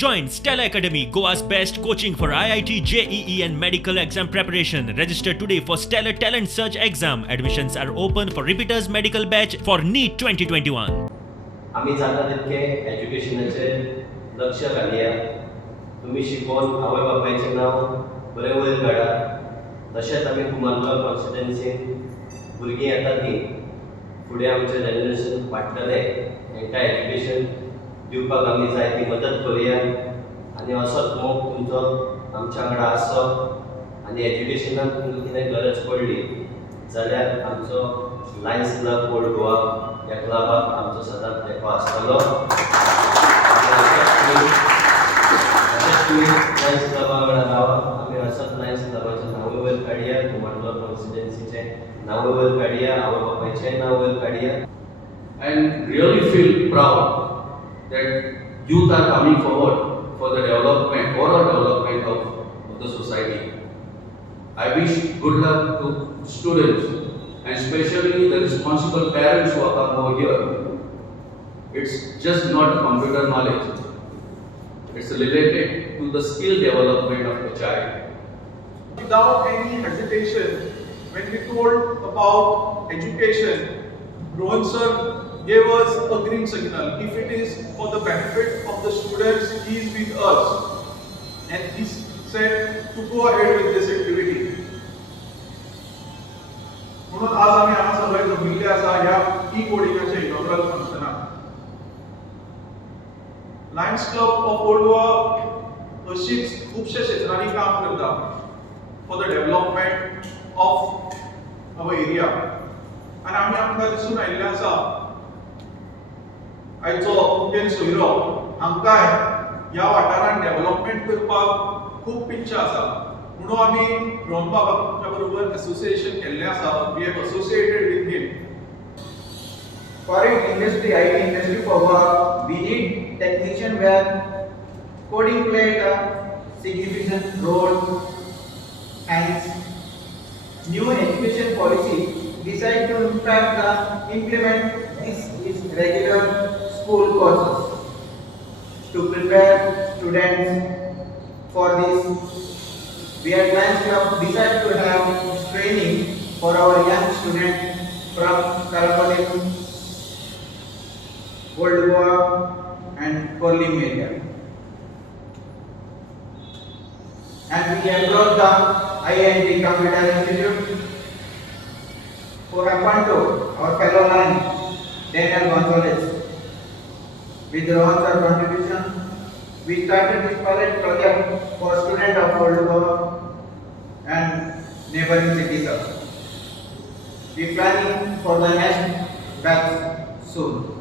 Join Stella Academy, Goa's best coaching for IIT, JEE and medical exam preparation. Register today for Stellar Talent Search exam. Admissions are open for repeaters medical batch for NEET 2021. आम्ही जाता तितके एज्युकेशनाचेर लक्ष घालया. तुम्ही शिकून आवय बापायचें नांव बरें वयर काडा. तशेंच आमी कुमारजुआ कॉन्स्टिट्युएन्सीन भुरगीं येतात ती फुडें आमचें जनरेशन वाडटलें तांकां एज्युकेशन दिवपाक आमी जाय ती मदत करुया. आनी असोच मोग तुमचो आमच्या वांगडा आसचो. आनी एज्युकेशनाक तुमकां कितें गरज पडली जाल्यार आमचो लायन्स क्लब ओल्ड गोवा ह्या क्लबाक आमचो सदांच तेंको आसतलो. लायन्स क्लबा वांगडा रावा. आमी असोच लायन्स क्लबाचें नांवूय वयर काडया, कुमारजुआ कॉन्स्टिट्युएन्सीचें नांवूय वयर काडया, आवय बापायचेंय नांव वयर काडया. And really feel proud that youth are coming forward for the development, overall development of the society. I wish good luck to students and especially the responsible parents who are come over here. It's just not computer knowledge. It's related to the skill development of the child. Without any hesitation, when we told about education, Rohan sir gave us a green signal. If it is for the benefit of the students, he is with us. And he said to go ahead with this activity. म्हणून आज आम्ही हांगा सगळे जमिल्ले आसा ह्या ई-कोडिंगाच्या inaugural फंक्शनाक. Lions Club of Old Goa अशीच खुबशे क्षेत्रांनी काम करता for the development of our area. आनी आमी आमकां दिसून आयिल्लें आसा आयचो मुखेल सोयरो हांकांय ह्या वाठारांत डेव्हलपमेंट करपाक खूब पिच्छा आसा. म्हणून आमी रोहन बाबाच्या बरोबर एसोसिएशन केल्लें आसा. We have associated with him. Foreign industry, IT industry for work, we need technician where coding played a significant role. Hence, new education policy decide to implement this regular school courses to prepare students for this. We at Lions Club decide to have training for our young students from Konkani, Old Goa and Kolim area. And we approach the IIT Computer Institute for appointed our fellow line Daniel Gonzalez. With Rohan's contribution, we started this pilot project for students of Old Goa and neighboring cities. We planning for the next batch soon.